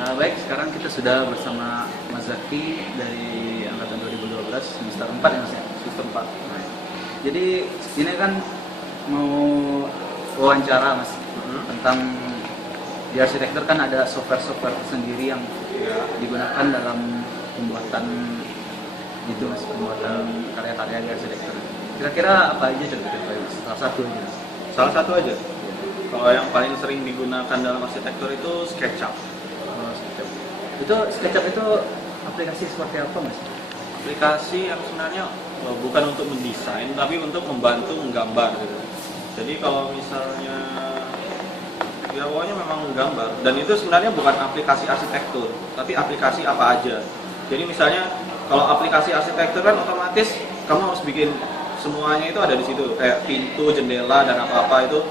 Baik, sekarang kita sudah bersama Mas Zaki dari angkatan 2012 semester 4 ya Mas ya? Semester 4. Nah, jadi ini kan mau wawancara Mas tentang di arsitektur kan ada software-software sendiri yang digunakan dalam pembuatan itu Mas, pembuatan karya-karya di arsitektur. Kira-kira apa aja contohnya Mas? Salah satu aja Mas. Salah satu aja. Kalau yang paling sering digunakan dalam arsitektur itu SketchUp. Itu SketchUp itu aplikasi seperti apa Mas? Aplikasi yang sebenarnya bukan untuk mendesain, tapi untuk membantu menggambar gitu. Jadi kalau misalnya ya pokoknya memang menggambar, dan itu sebenarnya bukan aplikasi arsitektur, tapi aplikasi apa aja. Jadi misalnya kalau aplikasi arsitektur kan otomatis kamu harus bikin semuanya itu ada di situ, kayak pintu, jendela dan apa-apa itu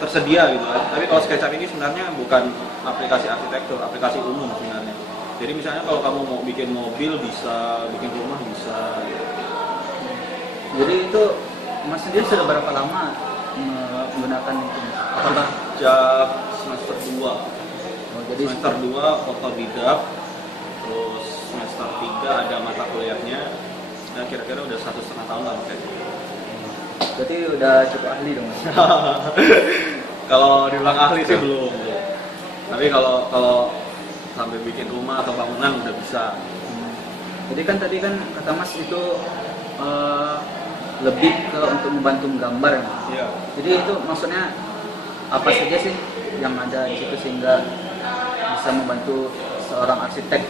tersedia gitu kan. Tapi kalau SketchUp ini sebenarnya bukan aplikasi arsitektur, aplikasi umum sebenarnya. Jadi misalnya kalau kamu mau bikin mobil bisa, bikin rumah bisa. Jadi itu Mas sendiri sudah berapa lama menggunakan itu? Apakah Sejak semester 2. jadi Semester 2 otodidak, terus semester 3 ada mata kuliahnya. Nah kira-kira udah 1,5 tahun lah kayaknya. berarti udah cukup ahli dong Mas? Kalau dibilang ahli sih belum. Tapi kalau sampai bikin rumah atau bangunan udah bisa. Jadi kan tadi kan kata Mas itu lebih ke untuk membantu menggambar ya Mas? Iya. Jadi itu maksudnya apa saja sih yang ada di situ sehingga bisa membantu seorang arsitek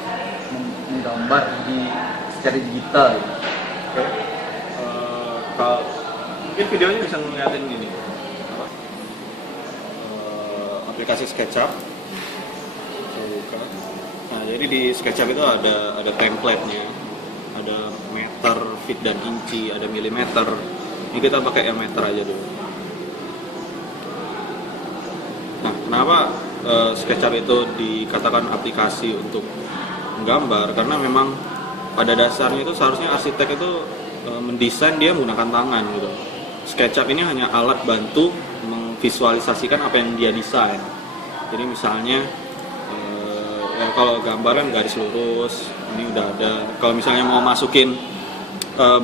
menggambar secara digital gitu? Oke. Kalau mungkin videonya bisa ngeliatin gini. Apa? Aplikasi SketchUp. Saya buka. Nah, jadi di SketchUp itu ada template-nya. Ada meter, feet dan inci, ada milimeter. Ini kita pakai yang meter aja dulu. Nah, kenapa SketchUp itu dikatakan aplikasi untuk menggambar? Karena memang pada dasarnya itu seharusnya arsitek itu mendesain dia menggunakan tangan gitu. SketchUp ini hanya alat bantu memvisualisasikan apa yang dia desain. Jadi misalnya ya kalau gambar kan garis lurus, ini udah ada. Kalau misalnya mau masukin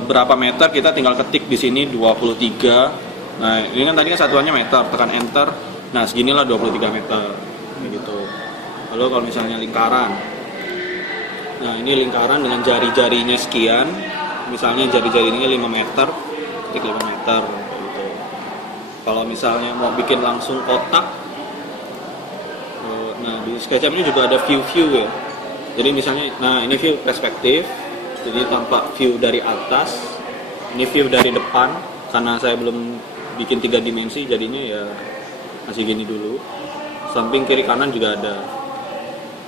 berapa meter, kita tinggal ketik di sini 23. Nah, ini kan tadi kan satuannya meter, tekan enter. Nah, seginilah 23 meter gitu. Lalu kalau misalnya lingkaran. Nah, ini lingkaran dengan jari-jarinya sekian. Misalnya jari-jari ini 5 meter, ketik 5 meter gitu. Kalau misalnya mau bikin langsung kotak, nah di SketchUp ini juga ada view-view ya. Jadi misalnya, nah ini view perspektif, jadi tampak view dari atas. Ini view dari depan, karena saya belum bikin 3 dimensi, jadinya ya masih gini dulu. Samping kiri kanan juga ada.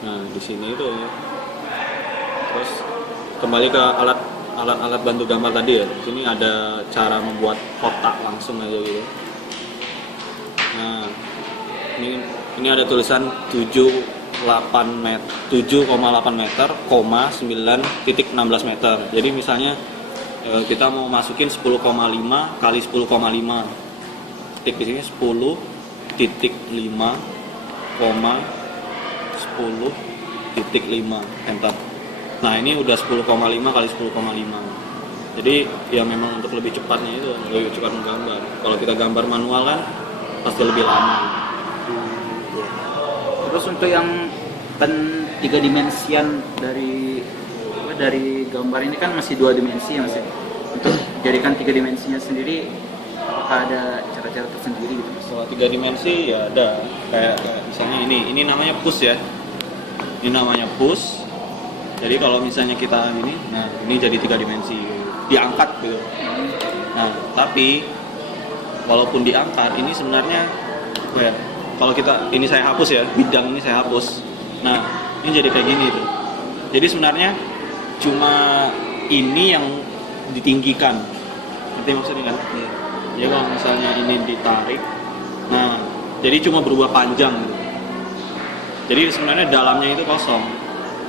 Nah di sini itu. Terus kembali ke alat bantu gambar tadi ya. Di sini ada cara membuat kotak langsung aja gitu. Nah ini ada tulisan 7,8 meter, 9,16 meter. Jadi misalnya kita mau masukin 10,5 kali 10,5. Ketik di sini 10,5, 10,5 enter. Nah, ini udah 10,5 kali 10,5. Jadi ya memang untuk lebih cepatnya itu, lebih cepat menggambar. Kalau kita gambar manual kan pasti lebih lama. Terus untuk yang kan 3 dimensian dari gambar ini kan masih 2 dimensi ya Mas ya. Untuk jadikan 3 dimensinya sendiri apakah ada cara-cara tersendiri gitu Mas? Kalau 3 dimensi ya ada kayak misalnya ini namanya push ya. Ini namanya push. Jadi kalau misalnya kita ini, nah ini jadi 3 dimensi, diangkat gitu. Nah, tapi walaupun diangkat, ini sebenarnya ya, kalau kita ini saya hapus ya, bidang ini saya hapus. Nah, ini jadi kayak gini tuh. Jadi sebenarnya cuma ini yang ditinggikan. Ngerti maksudnya kan? Jadi kalau misalnya ini ditarik, nah jadi cuma berubah panjang gitu. Jadi sebenarnya dalamnya itu kosong.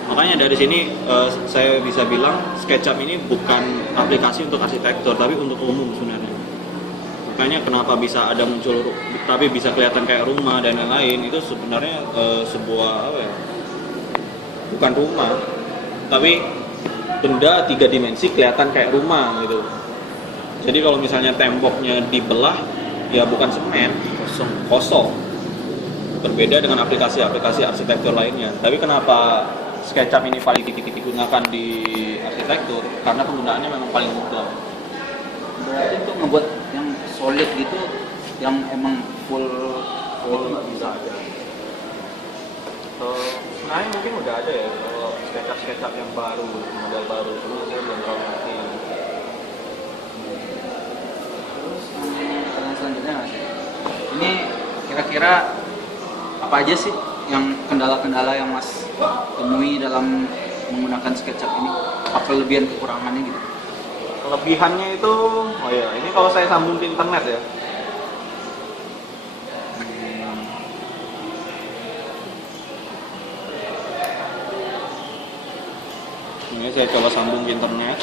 Makanya dari sini saya bisa bilang SketchUp ini bukan aplikasi untuk arsitektur, tapi untuk umum sebenarnya. makanya kenapa bisa ada muncul tapi bisa kelihatan kayak rumah dan lain-lain, itu sebenarnya sebuah apa ya, bukan rumah tapi benda 3 dimensi kelihatan kayak rumah gitu. Jadi kalau misalnya temboknya dibelah ya bukan semen, kosong. Berbeda dengan aplikasi-aplikasi arsitektur lainnya. Tapi kenapa SketchUp ini paling digunakan di arsitektur? Karena penggunaannya memang paling mudah. Berarti untuk ngebuat yang solid gitu, yang emang full nggak bisa ada. Sebenarnya mungkin udah ada ya, kalau SketchUp yang baru, model baru, dulu saya belum terlalu ngerti. Terus pertanyaan selanjutnya Mas, ini kira-kira apa aja sih yang kendala-kendala yang Mas temui dalam menggunakan SketchUp ini? Apa kelebihan kekurangannya gitu? Kelebihannya itu, oh ya, ini kalau saya sambung ke internet ya. Ini saya coba sambung ke internet.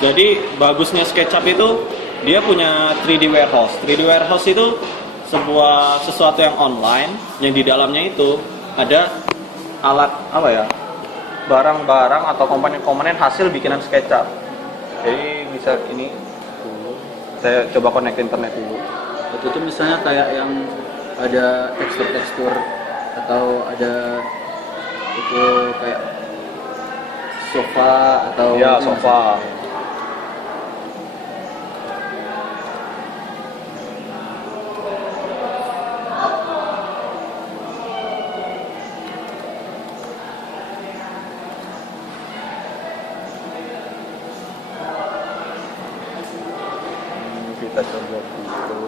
Jadi bagusnya SketchUp itu dia punya 3D warehouse. 3D warehouse itu sesuatu yang online yang di dalamnya itu ada alat apa ya? Barang-barang atau komponen-komponen hasil bikinan SketchUp. Jadi bisa ini dulu. Saya coba connect internet dulu. Itu misalnya kayak yang ada tekstur-tekstur atau ada itu kayak sofa atau ya, gitu, sofa. Kita coba itu.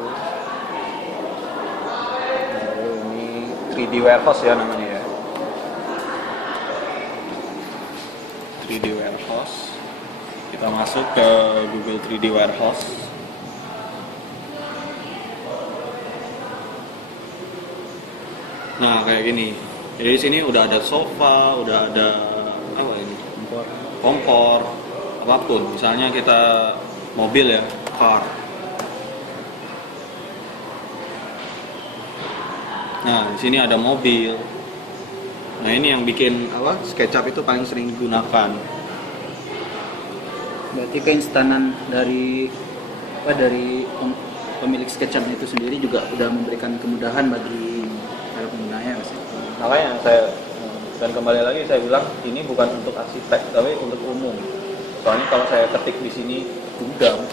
Lalu ini 3D warehouse ya namanya ya. 3D warehouse. Kita masuk ke Google 3D warehouse. Nah, kayak gini. Jadi di sini udah ada sofa, udah ada apa ini? Kompor, apapun. Misalnya kita mobil ya, car. Nah, di sini ada mobil. Nah, ini yang bikin apa? SketchUp itu paling sering digunakan. Berarti keinstanan dari pemilik SketchUp itu sendiri juga udah memberikan kemudahan bagi para penggunanya, Mas. Makanya dan kembali lagi saya bilang ini bukan untuk arsitek tapi untuk umum. Soalnya kalau saya ketik di sini gudang,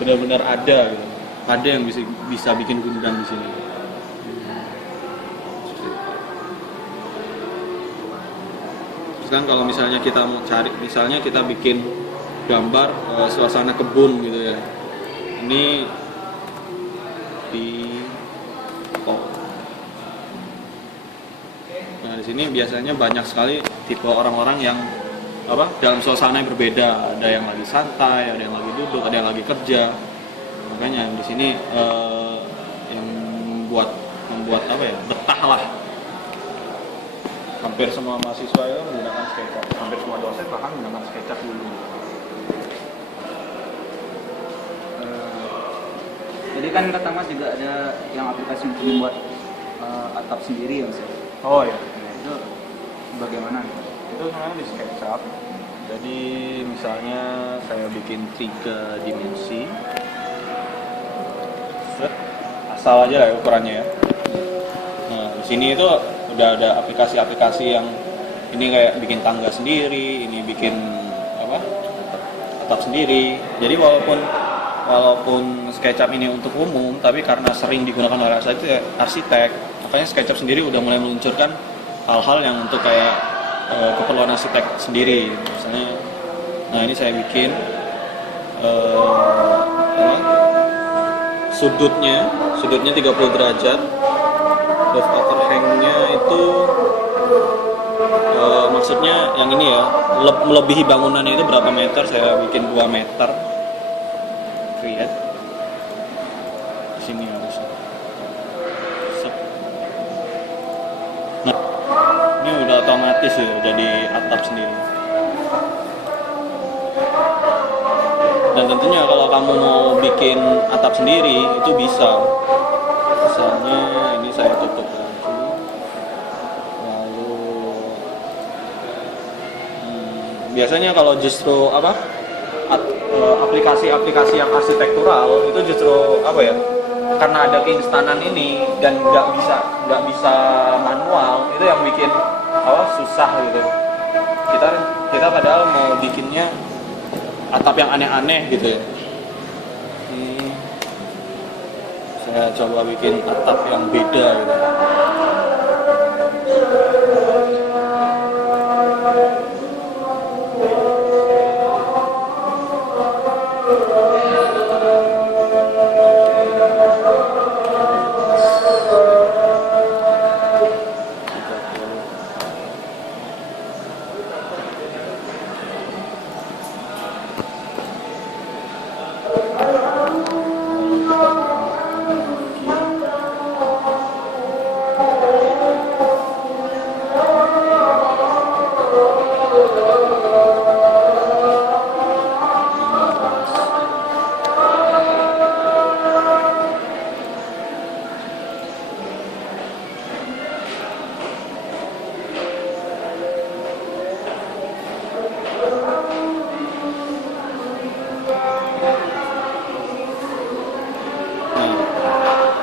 benar-benar ada gitu. Ada yang bisa bikin gudang di sini. Terus kan kalau misalnya kita mau cari, misalnya kita bikin gambar suasana kebun gitu ya. Ini di Nah, di sini biasanya banyak sekali tipe orang-orang yang apa? Dalam suasana yang berbeda. Ada yang lagi santai, ada yang lagi duduk, ada yang lagi kerja. Makanya di sini yang membuat apa ya? Betah lah. Hampir semua mahasiswa itu menggunakan SketchUp. Hampir semua dosen bahkan menggunakan SketchUp dulu. Jadi kan kata Mas juga ada yang aplikasi untuk membuat atap sendiri ya, Mas. Oh ya. Nah, itu bagaimana? Itu sebenarnya di SketchUp. Jadi misalnya saya bikin 3 dimensi. Asal aja lah ya ukurannya ya. Nah, di sini itu udah ada aplikasi-aplikasi yang ini kayak bikin tangga sendiri, ini bikin apa? Atap sendiri. Jadi walaupun SketchUp ini untuk umum, tapi karena sering digunakan oleh arsitek, makanya SketchUp sendiri udah mulai meluncurkan hal-hal yang untuk kayak keperluan arsitek sendiri. Misalnya, nah ini saya bikin sudutnya 30 derajat, roof overhang-nya itu maksudnya yang ini ya, melebihi bangunannya itu berapa meter, saya bikin 2 meter. Create. Ini udah otomatis ya, jadi atap sendiri. Dan tentunya kalau kamu mau bikin atap sendiri itu bisa. Misalnya ini saya tutup lagi. Lalu biasanya kalau justru aplikasi-aplikasi yang arsitektural itu justru karena ada keinstanan ini dan nggak bisa manual, itu yang bikin susah gitu. Kita padahal mau bikinnya atap yang aneh-aneh gitu ya. Saya coba bikin atap yang beda gitu.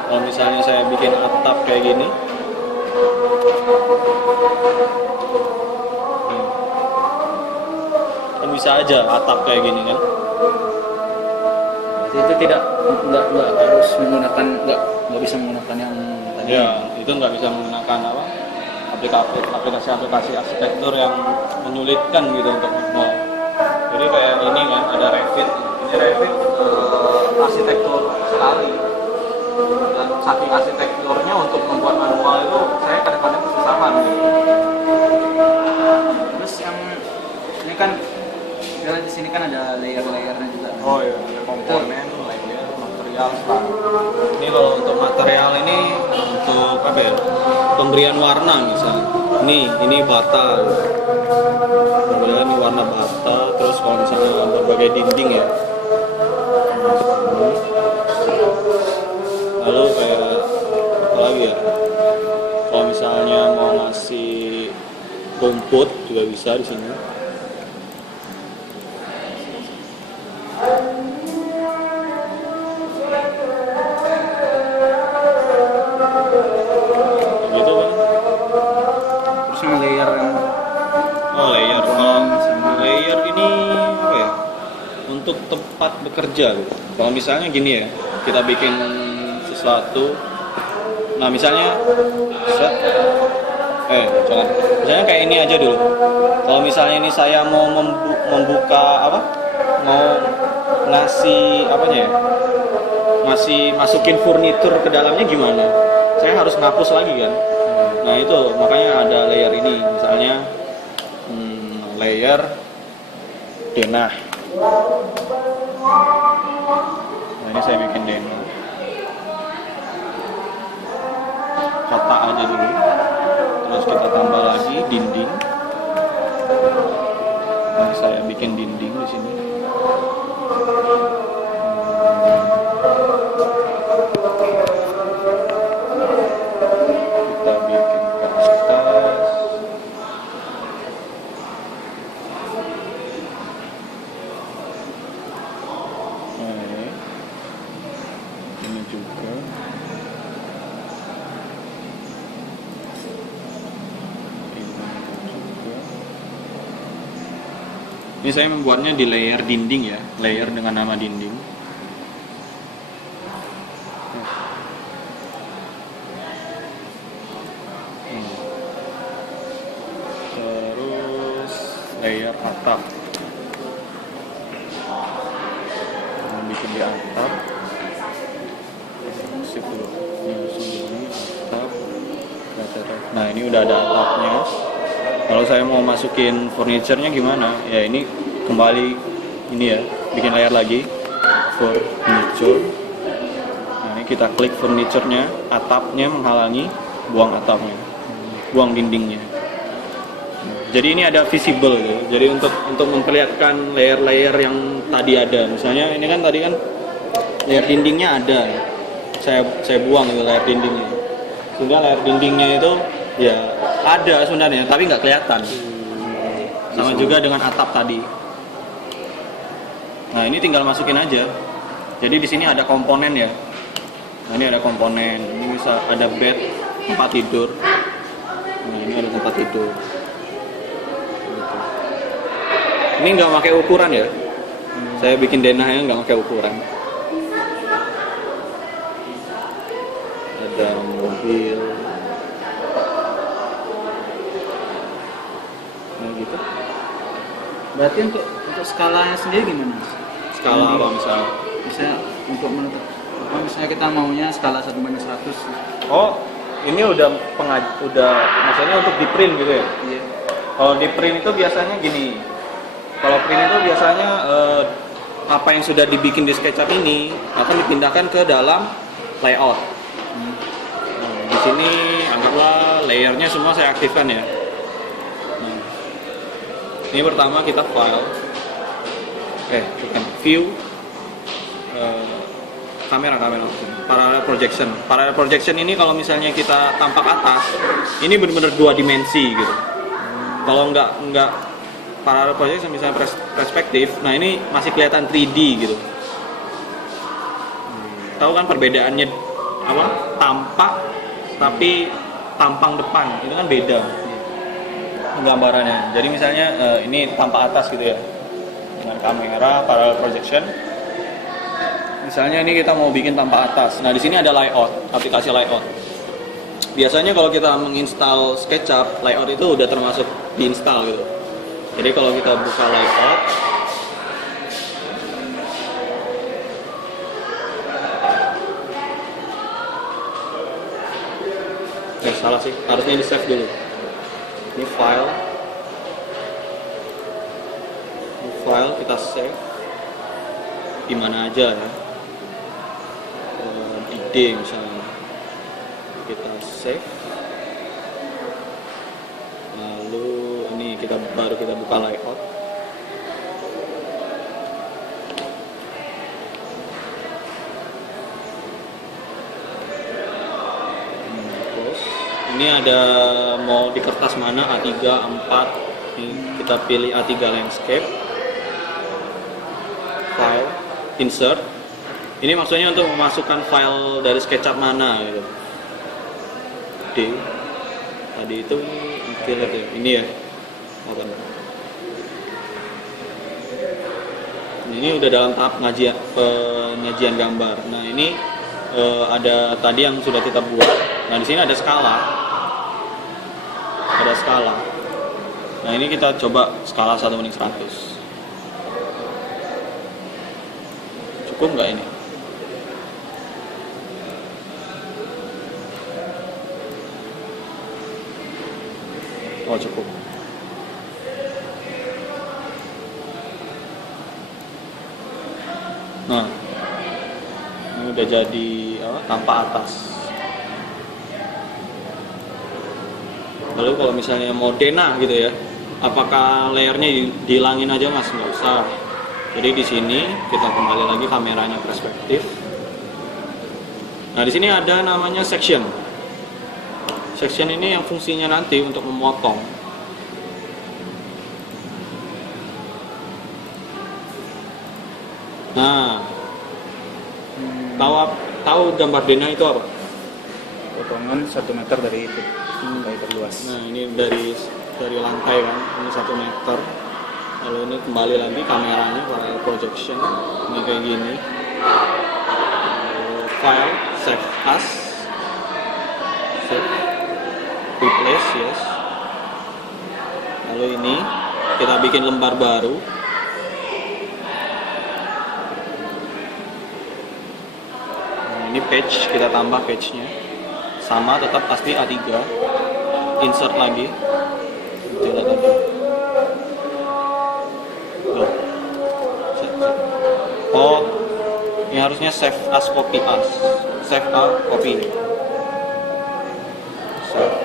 Kalau misalnya saya bikin atap kayak gini, kan bisa aja atap kayak gini kan. Itu nggak harus menggunakan nggak bisa menggunakan yang tadi. Ya, itu nggak bisa menggunakan aplikasi arsitektur yang menyulitkan gitu untuk manual. Jadi kayak ini kan ada Revit. Ini Revit arsitektur sekali. Dan saking arsitekturnya untuk membuat manual itu saya kadang-kadang kesusahan gitu. Terus yang ini kan di sini kan ada layer-layernya juga. Oh iya, ada komponen, layer, material, ini kalau untuk material ini untuk pemberian warna misalnya. Ini bata. Kemudian ini warna bata. Terus kalau misalnya berbagai dinding ya. Lalu kayak apa lagi ya? Kalau misalnya mau ngasih rumput juga bisa di sini. Gitu kan? Terus yang layer yang Layer. Layer ini untuk tempat bekerja gitu. Kalau misalnya gini ya, kita bikin sesuatu. Nah misalnya misalnya kayak ini aja dulu. Kalau misalnya ini saya mau membuka mau ngasih masih masukin furnitur ke dalamnya gimana? Saya harus ngapus lagi kan. Nah itu makanya ada layer ini. Misalnya layer denah. Nah ini saya bikin denah. Kotak aja dulu. Terus kita tambah lagi dinding. Nah, saya bikin dinding di sini. Kita bikin kertas. Ini juga. Ini saya membuatnya di layer dinding ya, layer dengan nama dinding. Terus layer atap. Bikin di atap. Sip dulu. Ini atap. Nah ini udah ada atapnya. Kalau saya mau masukin furniture-nya gimana? Ya ini kembali ini ya, bikin layar lagi furniture. Nah ini kita klik furniture-nya, atapnya menghalangi, buang atapnya. buang dindingnya. Jadi ini ada visible gitu. Jadi untuk memperlihatkan layer-layer yang tadi ada. Misalnya ini kan tadi kan layer dindingnya ada. Saya buang itu layer dindingnya. Sehingga layer dindingnya itu ya ada sebenarnya tapi nggak kelihatan. Sama juga dengan atap tadi. Nah, ini tinggal masukin aja. Jadi di sini ada komponen ya. Nah, ini ada komponen. Ini bisa ada bed, tempat tidur. Nah, ini ada tempat tidur. Ini nggak pakai ukuran ya. Saya bikin denahnya nggak pakai ukuran. Ada mobil. Nah gitu. Berarti untuk skalanya sendiri gimana? Skala apa misalnya? Misalnya untuk menutup, misalnya kita maunya skala 1/100. Oh, ini udah maksudnya untuk di print gitu ya? Iya. Kalau di print itu biasanya gini. Kalau print itu biasanya apa yang sudah dibikin di SketchUp ini akan dipindahkan ke dalam layout. Nah, di sini anggaplah layernya semua saya aktifkan ya. Nah, ini pertama kita file, bukan view, kamera parallel projection. Parallel projection ini kalau misalnya kita tampak atas, ini benar-benar 2 dimensi gitu. Kalau nggak parallel projection misalnya perspektif, nah ini masih kelihatan 3D gitu. Tahu kan perbedaannya apa? Tampak tapi tampang depan itu kan beda gambarannya. Jadi misalnya ini tampak atas gitu ya dengan kamera parallel projection. Misalnya ini kita mau bikin tampak atas. Nah di sini ada layout, aplikasi layout. Biasanya kalau kita menginstal SketchUp, layout itu udah termasuk diinstal gitu. Jadi kalau kita buka layout, salah sih, harusnya di save dulu. Ini file, kita save di mana aja ya, di D misalnya, kita save. Lalu ini baru kita buka layout. Terus ini ada mau di kertas mana, A3, A4. Ini kita pilih A3 landscape. File, insert. Ini maksudnya untuk memasukkan file dari SketchUp mana gitu. D. Tadi itu lihat ya, ini ya. Ini udah dalam tahap penyajian gambar. Nah ini ada tadi yang sudah kita buat. Nah di sini ada skala, Nah ini kita coba skala 1/100. Cukup nggak ini? Oh cukup. Nah, ini udah jadi tampak atas. Lalu kalau misalnya mau denah gitu ya, apakah layernya dihilangin aja mas? Nggak usah. Jadi di sini kita kembali lagi kameranya perspektif. Nah di sini ada namanya section. Section ini yang fungsinya nanti untuk memotong. Nah, tahu gambar denah itu apa? Potongan 1 meter dari itu, dari terluas. Nah, ini dari lantai kan, ini 1 meter. Lalu ini kembali lagi kameranya parallel projection, ini kayak gini. Lalu file, save as, save, replace, yes. Lalu ini kita bikin lembar baru. Ini page, kita tambah page-nya sama, tetap pasti A3, insert lagi, coba tadi. Oh, ini harusnya save as, copy as, save as, copy, save.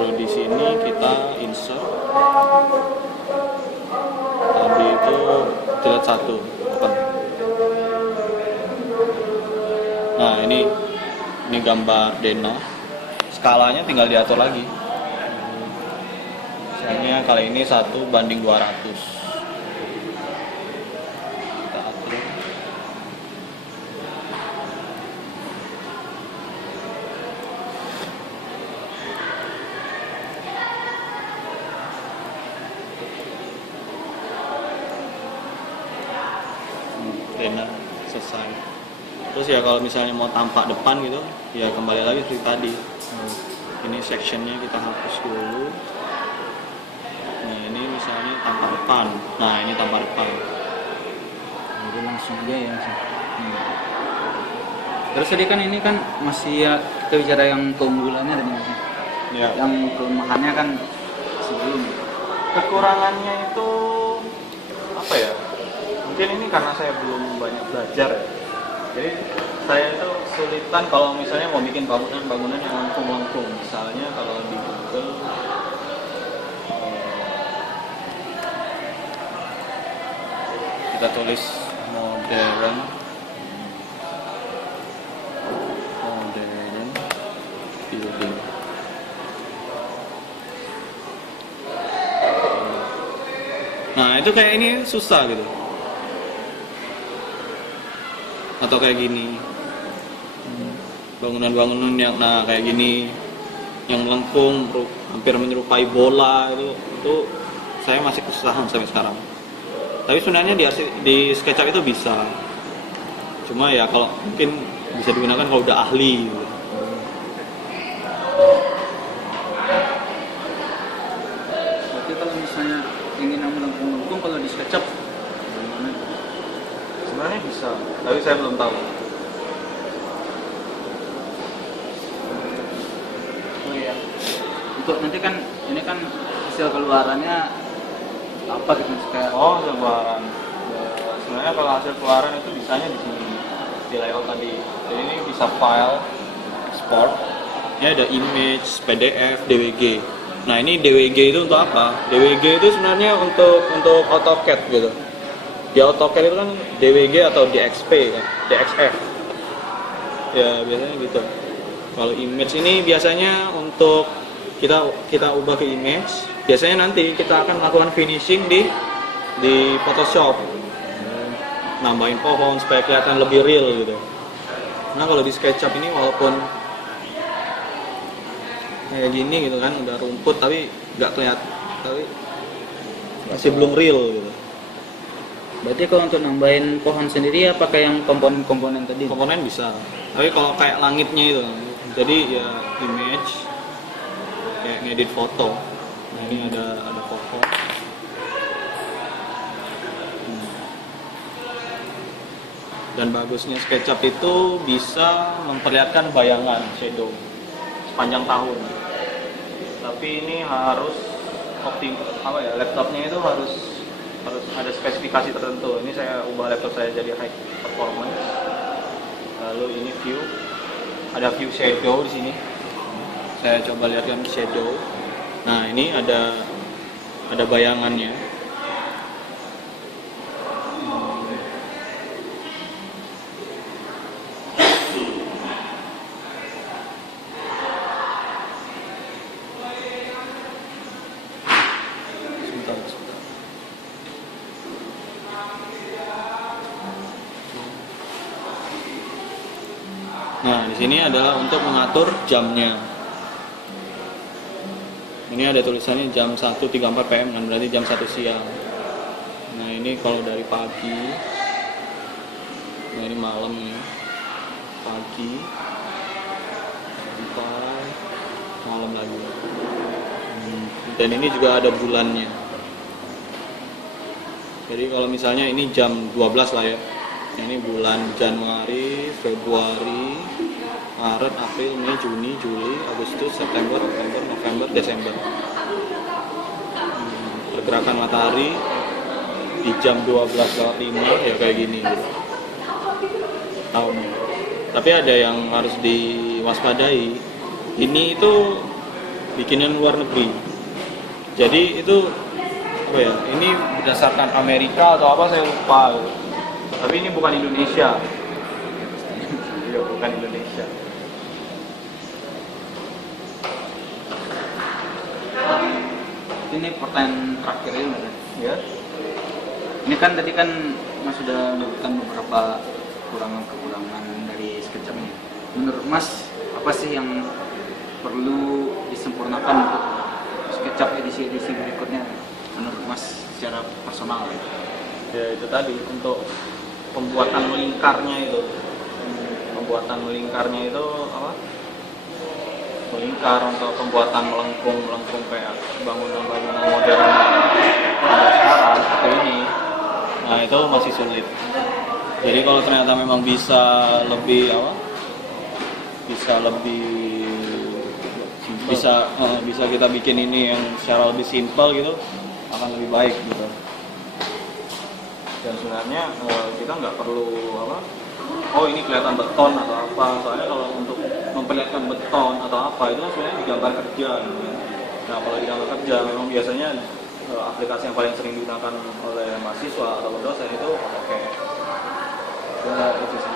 baru di sini kita insert. Tadi itu delete 1 open. Nah ini gambar Dena, skalanya tinggal diatur lagi. Misalnya kali ini 1:200. Kita atur. Dena selesai. Terus ya kalau misalnya mau tampak depan gitu, ya kembali lagi seperti tadi. Ini sectionnya kita hapus dulu. Nah ini misalnya tampak depan. Nah ini tampak depan. Jadi langsung aja ya. Terus tadi kan ini kan masih ya kita bicara yang keunggulannya dan Ya. yang kelemahannya kan sebelum. Kekurangannya itu apa ya? Mungkin ini karena saya belum banyak belajar ya. Jadi saya itu kesulitan kalau misalnya mau bikin bangunan yang lengkung-lengkung. Misalnya kalau di Google kita tulis modern building. Nah itu kayak ini susah gitu. Atau kayak gini, bangunan-bangunan yang kayak gini, yang melengkung hampir menyerupai bola, itu saya masih kesusahan sampai sekarang. Tapi sebenarnya di SketchUp itu bisa, cuma ya kalau mungkin bisa digunakan kalau udah ahli gitu. Berarti kalau misalnya ingin melengkung-lengkung kalau di SketchUp bagaimana? Sebenarnya bisa, tapi saya belum tahu. Oh iya. Untuk nanti kan ini kan hasil keluarannya apa gitu kayak Oh, keluaran. Ya, sebenarnya kalau hasil keluaran itu bisanya di sini di layout tadi. Jadi ini bisa file, export. Ini ada image, PDF, DWG. Nah ini DWG itu untuk apa? DWG itu sebenarnya untuk AutoCAD gitu. Di AutoCAD itu kan DWG atau DXP ya, DXF. Ya biasanya gitu. Kalau image ini biasanya untuk kita ubah ke image. Biasanya nanti kita akan melakukan finishing di Photoshop. Nambahin pohon supaya kelihatan lebih real gitu. Nah kalau di SketchUp ini walaupun kayak gini gitu kan, udah rumput tapi nggak kelihatan, tapi masih belum real gitu. berarti kalau untuk nambahin pohon sendiri ya pakai yang komponen-komponen tadi. Komponen bisa, tapi kalau kayak langitnya itu, jadi ya image, kayak ngedit foto. Nah ini ada foto. Dan bagusnya SketchUp itu bisa memperlihatkan bayangan shadow sepanjang tahun. Tapi ini harus laptopnya itu harus ada spesifikasi tertentu. Ini saya ubah laptop saya jadi high performance. Lalu ini view, ada view shadow di sini. Saya coba lihatkan shadow. Nah ini ada bayangannya. Nah, di sini adalah untuk mengatur jamnya. Ini ada tulisannya jam 1.34 PM, kan berarti jam 1 siang. Nah, ini kalau dari pagi. Nah, ini malam ya. Pagi. Sampai malam lagi. Dan ini juga ada bulannya. Jadi kalau misalnya ini jam 12 lah ya. Ini bulan Januari, Februari, Maret, April, Mei, Juni, Juli, Agustus, September, Oktober, November, Desember. Pergerakan matahari di jam 12.05 ya kayak gini. Tahunnya. Tapi ada yang harus diwaspadai. Ini itu bikinan luar negeri. Jadi itu apa ya? Ini berdasarkan Amerika atau apa saya lupa. Tapi ini bukan Indonesia. Iya, bukan Indonesia. Ini pertanyaan terakhir ini Mas. Ya. Ini kan tadi kan Mas sudah menyebutkan beberapa kekurangan dari SketchUp ini. Menurut Mas, apa sih yang perlu disempurnakan untuk SketchUp edisi-edisi berikutnya? Menurut Mas secara personal ya? Ya itu tadi untuk pembuatan melingkarnya itu. Pembuatan melingkarnya itu apa? Melingkar untuk pembuatan melengkung kayak bangunan-bangunan modern sekarang seperti ini. Nah itu masih sulit. Jadi kalau ternyata memang bisa lebih apa? Bisa kita bikin ini yang secara lebih simpel gitu, akan lebih baik gitu. Dan sebenarnya kita nggak perlu apa? Oh ini kelihatan beton atau apa? Soalnya kalau untuk memperlihatkan beton atau apa itu sebenarnya di gambar kerja. Gitu. Nah kalau di gambar kerja memang biasanya aplikasi yang paling sering digunakan oleh mahasiswa atau dosen itu AutoCAD. Ya, itu sih.